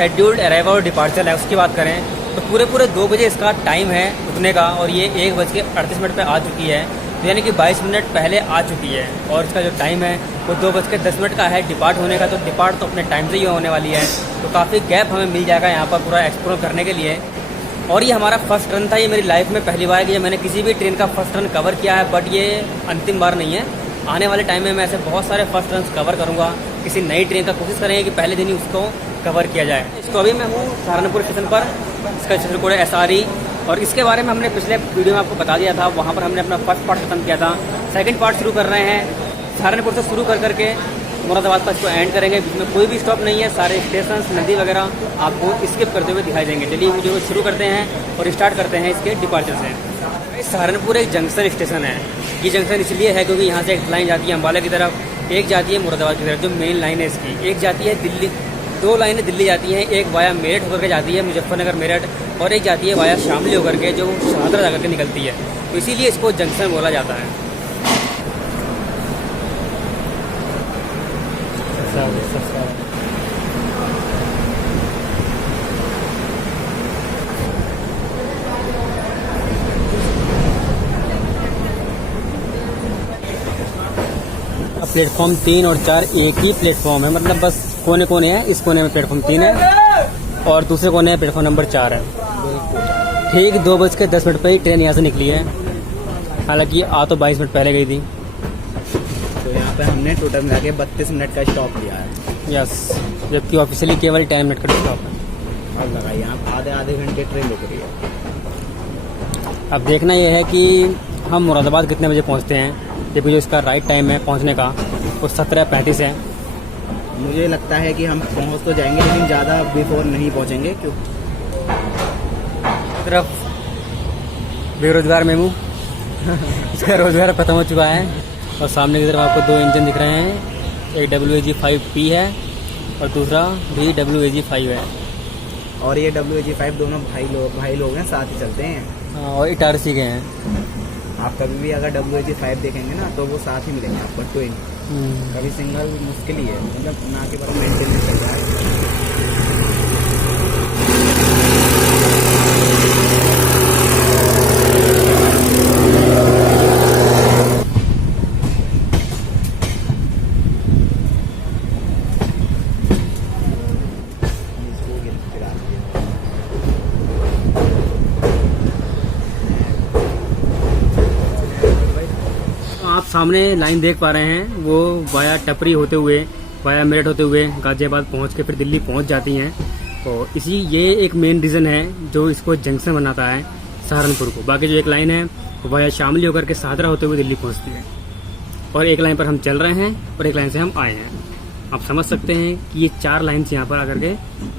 Scheduled arrival और departure है उसकी बात करें तो पूरे 2 बजे इसका टाइम है उतरने का और ये 1:38 पर आ चुकी है, तो यानी कि 22 मिनट पहले आ चुकी है। और इसका जो टाइम है वो 2:10 का है डिपार्ट होने का, तो डिपार्ट तो अपने टाइम से ही होने वाली है, तो काफ़ी गैप हमें मिल जाएगा यहाँ पर पूरा एक्सप्लोर करने के लिए। और ये हमारा फर्स्ट रन था, ये मेरी लाइफ में पहली बार है कि मैंने किसी भी ट्रेन का फर्स्ट रन कवर किया है, बट ये अंतिम बार नहीं है। आने वाले टाइम में मैं ऐसे बहुत सारे फर्स्ट रन कवर करूँगा। किसी नई ट्रेन का कोशिश करेंगे कि पहले दिन ही उसको कवर किया जाए। तो अभी मैं हूँ सहारनपुर स्टेशन पर, इसका स्टेशन कोड है SRE, और इसके बारे में हमने पिछले वीडियो में आपको बता दिया था। वहाँ पर हमने अपना फर्स्ट पार्ट खत्म किया था। सेकंड पार्ट शुरू कर रहे हैं, सहारनपुर से शुरू कर करके मुरादाबाद तक इसको एंड करेंगे। इसमें कोई भी स्टॉप नहीं है, सारे स्टेशन नदी वगैरह आपको स्किप करते हुए दिखाई देंगे। चलिए वीडियो को शुरू करते हैं और स्टार्ट करते हैं इसके डिपार्चर से। सहारनपुर एक जंक्शन स्टेशन है। ये जंक्शन इसलिए है क्योंकि यहाँ से एक लाइन जाती है अम्बाला की तरफ, एक जाती है मुरादाबाद की तरफ, जो मेन लाइन है इसकी। एक जाती है दिल्ली, 2 लाइनें दिल्ली जाती हैं, एक वाया मेरठ होकर के जाती है, मुजफ्फरनगर मेरठ, और एक जाती है वाया शामली होकर के जो शाहदरा जाकर के निकलती है, तो इसीलिए इसको जंक्शन बोला जाता है। प्लेटफॉर्म 3 और 4 एक ही प्लेटफॉर्म है, मतलब बस कोने कोने हैं। इस कोने में प्लेटफॉर्म 3 है और दूसरे कोने में प्लेटफॉर्म नंबर 4 है। ठीक 2:10 पर ही ट्रेन यहाँ से निकली है, हालांकि आ तो 22 मिनट पहले गई थी। तो यहाँ पे हमने टोटल मिला के 32 मिनट का स्टॉप लिया है। यस, जबकि ऑफिशियली केवल 10 मिनट का स्टॉप है। और लगाइए यहाँ आधे घंटे ट्रेन रुक रही है। अब देखना यह है कि हम मुरादाबाद कितने बजे पहुँचते हैं, जबकि जो इसका राइट टाइम है पहुँचने का वो 17:35 है। मुझे लगता है कि हम पहुँच तो जाएंगे, लेकिन ज़्यादा बिफोर नहीं पहुँचेंगे। क्यों तरफ बेरोजगार मेमू इसका रोजगार खत्म हो चुका है। और सामने की तरफ आपको 2 इंजन दिख रहे हैं, एक WAG-5P है और दूसरा भी WAG-5 है। और ये WAG-5 दोनों भाई लोग हैं, साथ ही चलते हैं। और इटारसी के हैं। आप कभी भी अगर WAG-5 देखेंगे ना तो वो साथ ही मिलेंगे आपको, ट्विन। कभी सिंगल मुश्किल ही है, मतलब ना के बारे में मेंटेनेंस चल रहा है। आप सामने लाइन देख पा रहे हैं, वो वाया टपरी होते हुए, वाया मेरठ होते हुए गाजियाबाद पहुंच के फिर दिल्ली पहुंच जाती हैं। तो ये एक मेन रीज़न है जो इसको जंक्शन बनाता है सहारनपुर को। बाकी जो एक लाइन है वो वाया शामली होकर के शाहदरा होते हुए दिल्ली पहुंचती है, और एक लाइन पर हम चल रहे हैं और एक लाइन से हम आए हैं। आप समझ सकते हैं कि ये 4 लाइन्स यहाँ पर आकर के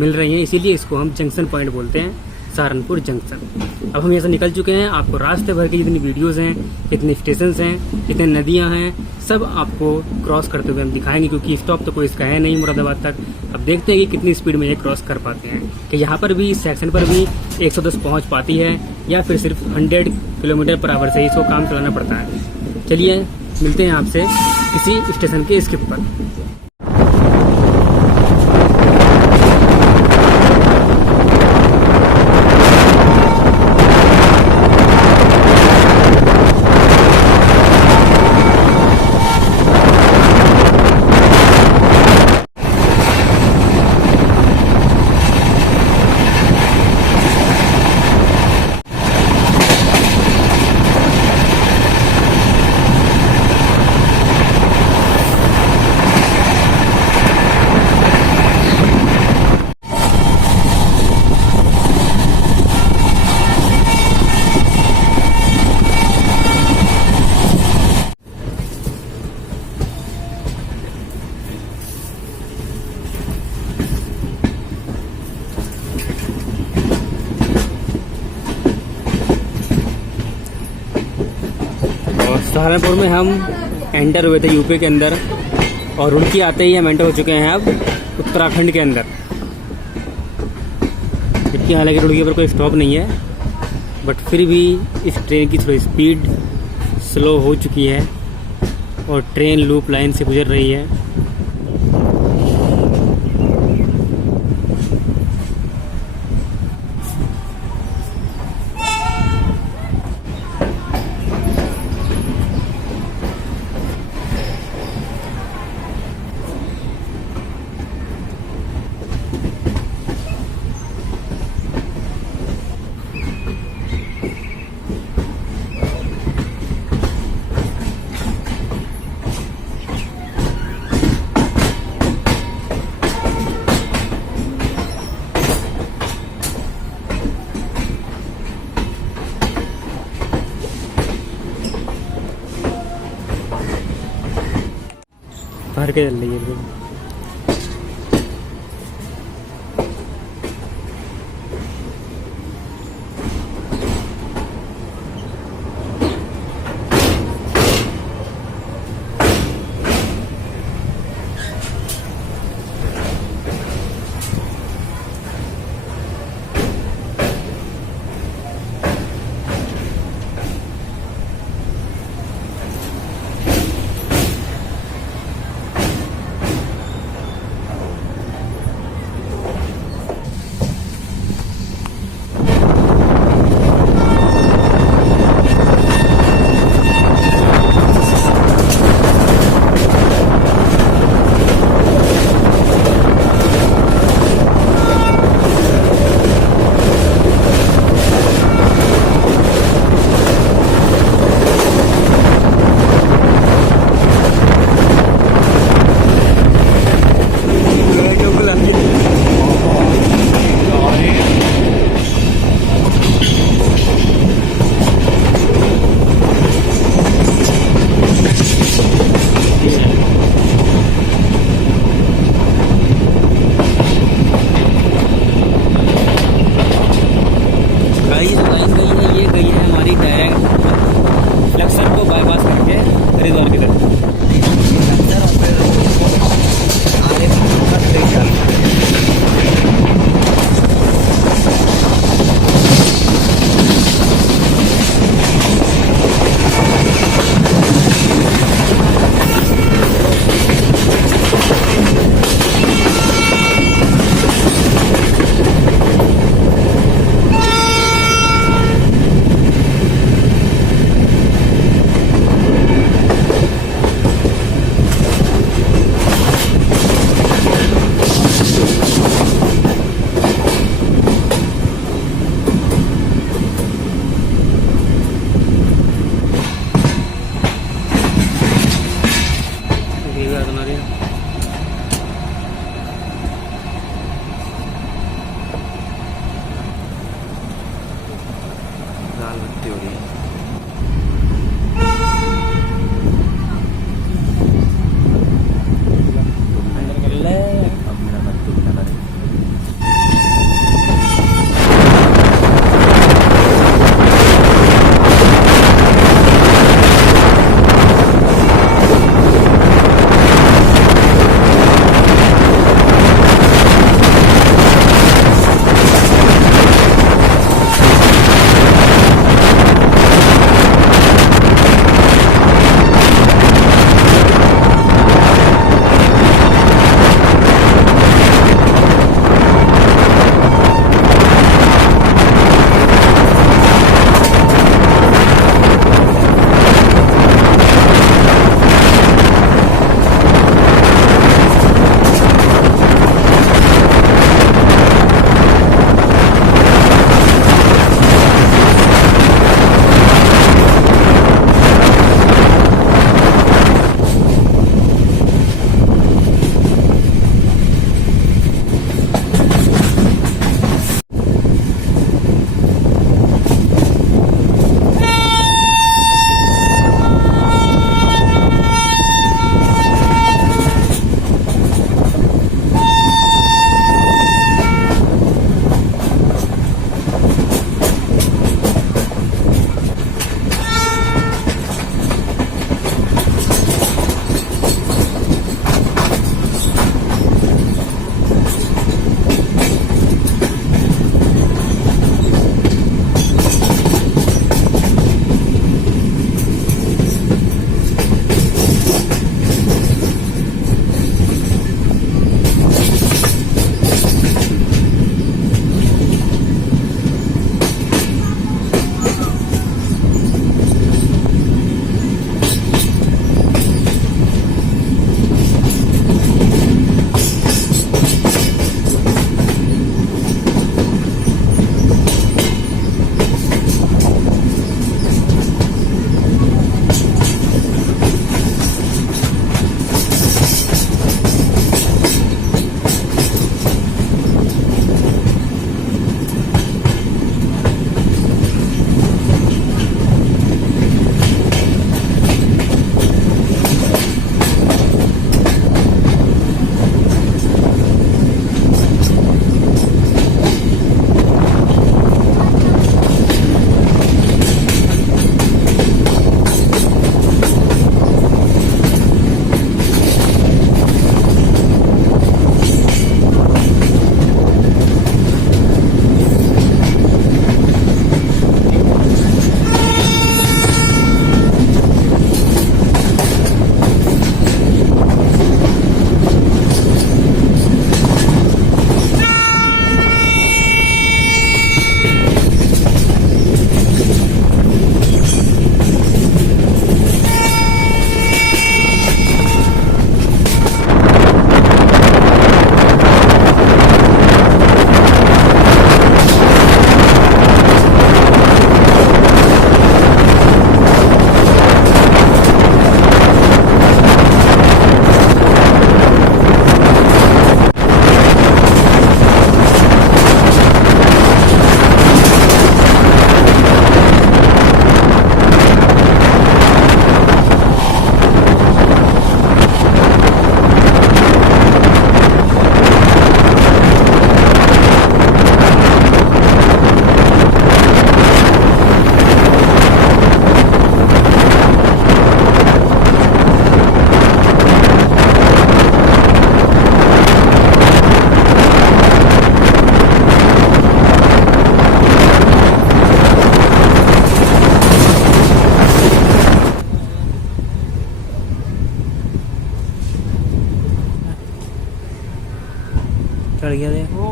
मिल रही हैं, इसीलिए इसको हम जंक्शन पॉइंट बोलते हैं, सहारनपुर जंक्शन। अब हम यहाँ से निकल चुके हैं। आपको रास्ते भर की जितनी वीडियोस हैं, जितने स्टेशंस हैं, जितने नदियाँ हैं, सब आपको क्रॉस करते हुए हम दिखाएंगे, क्योंकि स्टॉप तो कोई इसका है नहीं मुरादाबाद तक। अब देखते हैं कि कितनी स्पीड में ये क्रॉस कर पाते हैं, कि यहाँ पर भी इस सेक्शन पर भी 110 पहुँच पाती है या फिर सिर्फ 100 किलोमीटर/आवर से इसको काम चलाना पड़ता है। चलिए मिलते हैं आपसे किसी स्टेशन के स्किप पर। सहारनपुर में हम एंटर हुए थे यूपी के अंदर, और रुड़की आते ही हम एंटर हो चुके हैं अब उत्तराखंड के अंदर। जबकि हालांकि रुड़की पर कोई स्टॉप नहीं है, बट फिर भी इस ट्रेन की थोड़ी स्पीड स्लो हो चुकी है और ट्रेन लूप लाइन से गुजर रही है। भर के चल रही है एकदम।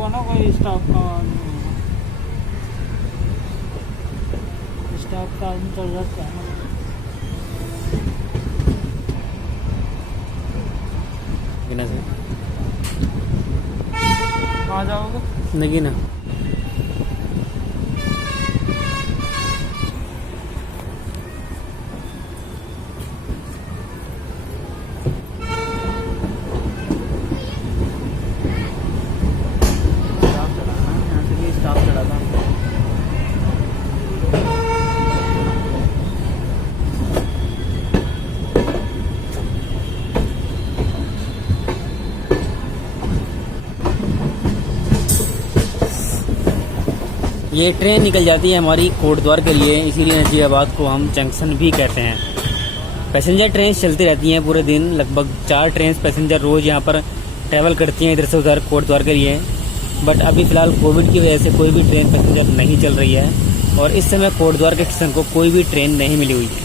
होगा ना, कोई स्टाफ का आदमी चल जाता है ना। नगीना से कहाँ जाओगे? नगीना। स्टाफ चढ़ा था। ये ट्रेन निकल जाती है हमारी कोटद्वार के लिए, इसीलिए नजीबाबाद को हम जंक्शन भी कहते हैं। पैसेंजर ट्रेन चलती रहती हैं पूरे दिन, लगभग 4 ट्रेन पैसेंजर रोज़ यहाँ पर ट्रैवल करती हैं इधर से उधर कोटद्वार के लिए। बट अभी फ़िलहाल कोविड की वजह से कोई भी ट्रेन पैसेंजर नहीं चल रही है और इस समय कोटद्वार के स्टेशन को कोई भी ट्रेन नहीं मिली हुई है।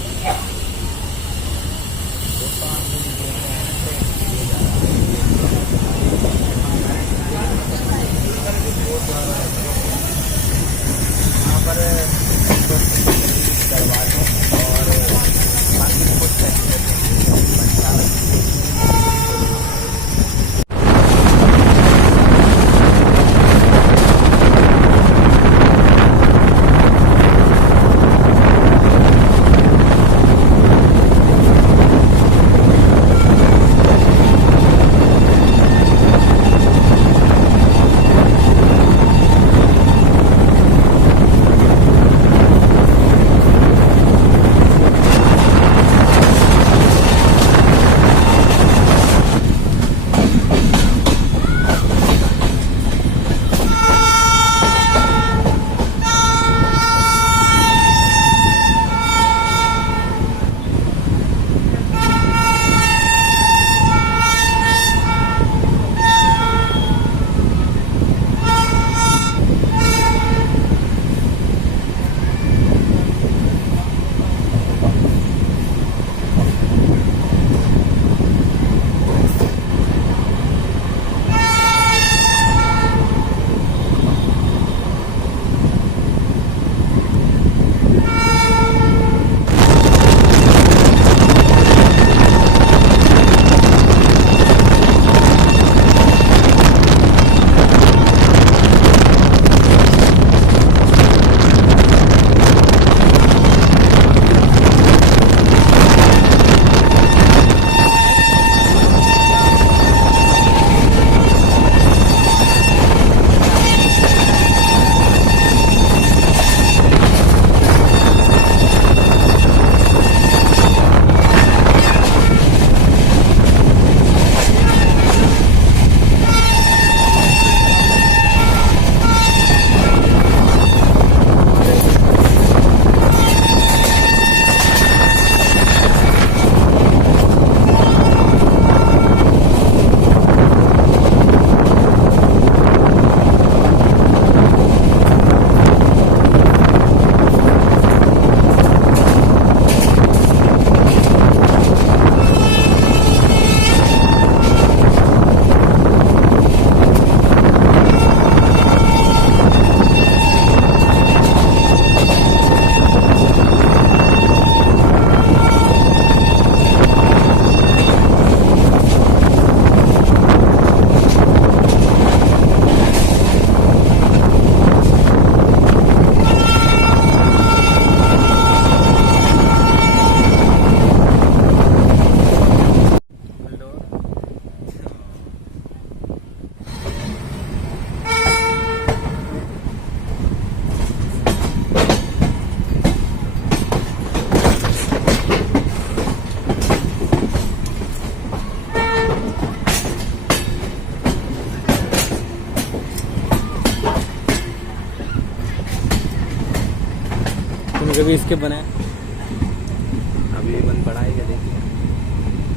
कभी इसके बनाए अभी बन बढ़ाएगा, देखिए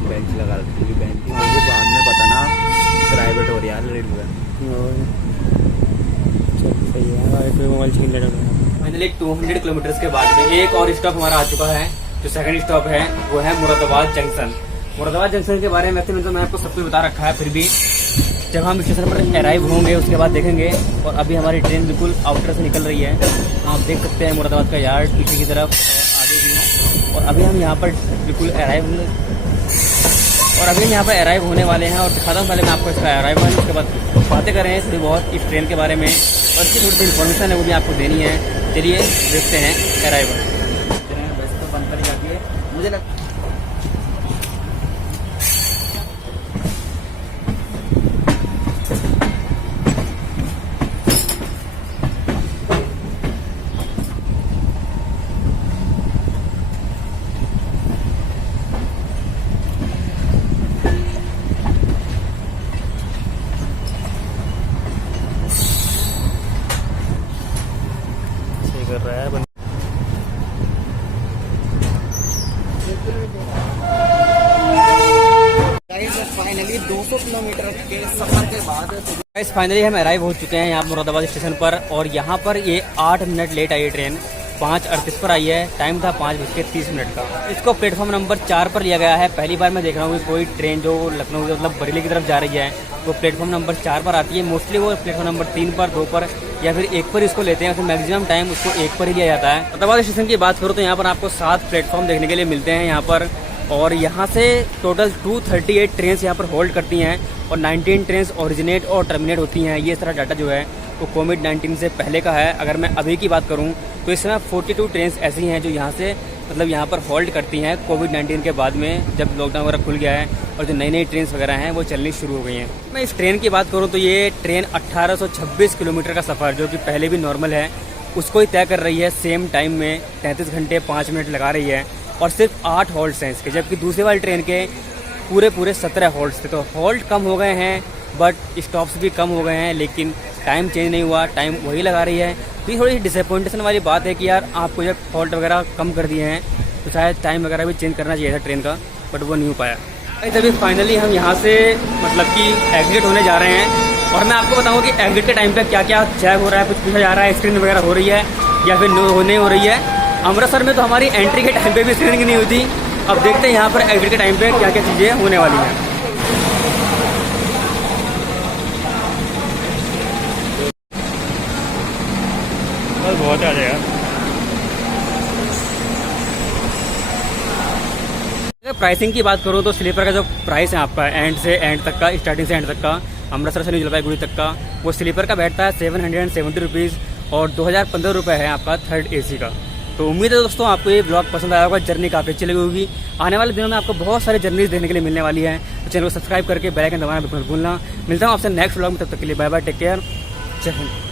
बेंच लगा रखी है, बेंच की मुझे बाद में पता ना प्राइवेट हो रही है रेलवे। सही है, मोबाइल छीन लेना। फाइनली 200 किलोमीटर के बाद में एक और स्टॉप हमारा आ चुका है। जो सेकंड स्टॉप है वो है मुरादाबाद जंक्शन। मुरादाबाद जंक्शन के बारे में वैसे तो मैं आपको सब कुछ बता रखा है, फिर भी जब हम स्टेशन पर अराइव होंगे उसके बाद देखेंगे। और अभी हमारी ट्रेन बिल्कुल आउटर से निकल रही है, आप देख सकते हैं मुरादाबाद का यार्ड पीछे की तरफ और आगे भी। और अभी हम यहाँ पर बिल्कुल अराइव होने वाले हैं। और दिखाता हूँ पहले मैं आपको इसका अराइव है, उसके बाद बातें करें थोड़ी बहुत इस ट्रेन के बारे में और इसकी थोड़ी सी इन्फॉर्मेशन है वो भी आपको देनी है। चलिए देखते हैं अराइवल। वैसे तो बंद करी जाती है, मुझे लगता कर रहा है फाइनली 200 किलोमीटर के सफर के बाद फाइनली हम अराइव हो चुके हैं यहाँ मुरादाबाद स्टेशन पर। और यहाँ पर ये 8 मिनट लेट आई है ट्रेन, 5:38 पर आई है। टाइम था 5:30 का। इसको प्लेटफॉर्म नंबर 4 पर लिया गया है। पहली बार मैं देख रहा हूँ कि कोई ट्रेन जो लखनऊ मतलब बरेली की तरफ जा रही है वो प्लेटफॉर्म नंबर 4 पर आती है। मोस्टली वो प्लेटफॉर्म नंबर 3 पर, 2 पर या फिर 1 पर इसको लेते हैं। तो मैक्सिमम टाइम उसको 1 पर ही लिया जाता है। मुरादाबाद स्टेशन की बात करूँ तो यहाँ पर आपको 7 प्लेटफॉर्म देखने के लिए मिलते हैं यहाँ पर। और यहाँ से टोटल 238 ट्रेन यहाँ पर होल्ड करती हैं और 19 ट्रेन ओरिजिनेट और टर्मिनेट होती हैं। ये सारा डाटा जो है वो कोविड-19 से पहले का है। अगर मैं अभी की बात करूँ तो इस समय 42 ट्रेन ऐसी हैं जो यहाँ से मतलब यहाँ पर होल्ड करती हैं कोविड-19 के बाद में, जब लॉकडाउन वगैरह खुल गया है और जो नई नई ट्रेन वगैरह हैं वो चलनी शुरू हो गई हैं। मैं इस ट्रेन की बात करूँ तो ये ट्रेन 1826 किलोमीटर का सफ़र जो कि पहले भी नॉर्मल है उसको ही तय कर रही है। सेम टाइम में 33 घंटे 5 मिनट लगा रही है और सिर्फ 8 हॉल्ट्स हैं इसके, जबकि दूसरी वाली ट्रेन के पूरे 17 हॉल्ट्स थे। तो हॉल्ट कम हो गए हैं बट स्टॉप्स भी कम हो गए हैं, लेकिन टाइम चेंज नहीं हुआ, टाइम वही लगा रही है। तो ये थोड़ी सी डिसअपॉइंटेशन वाली बात है कि यार आपको जब हॉल्ट वगैरह कम कर दिए हैं तो शायद टाइम वगैरह भी चेंज करना चाहिए था ट्रेन का, बट वो नहीं हो पाया। तभी फाइनली हम यहाँ से मतलब कि एग्जिट होने जा रहे हैं। और मैं आपको बताऊँ कि एग्जिट के टाइम पे क्या क्या चेक हो रहा है, कुछ पूछा जा रहा है, स्क्रीनिंग वगैरह हो रही है या फिर नहीं हो रही है। अमृतसर में तो हमारी एंट्री के टाइम पे भी स्क्रीनिंग नहीं हुई थी। अब देखते हैं यहाँ पर एग्जिट के टाइम पे क्या क्या चीज़ें होने वाली हैं। बहुत आ जाएगा। अगर प्राइसिंग की बात करूँ तो स्लीपर का जो प्राइस है आपका एंड से एंड तक का, स्टार्टिंग से एंड तक का, अमृतसर से न्यू जलपाईगुड़ी तक का, वो स्लीपर का बैठता है 770 रुपीज़ और 2015 रुपये है आपका थर्ड AC का। तो उम्मीद है दोस्तों आपको ये ब्लॉग पसंद आया होगा, जर्नी काफ़ी अच्छी लगी होगी। आने वाले दिनों में आपको बहुत सारी जर्नीज देखने के लिए मिलने वाली है। तो चैनल को सब्सक्राइब करके बेल आइकन दबाना बिल्कुल भूलना। मिलता हूँ आपसे नेक्स्ट ब्लॉग में, तब तक के लिए बाय बाय, टेक केयर, जय हिंद।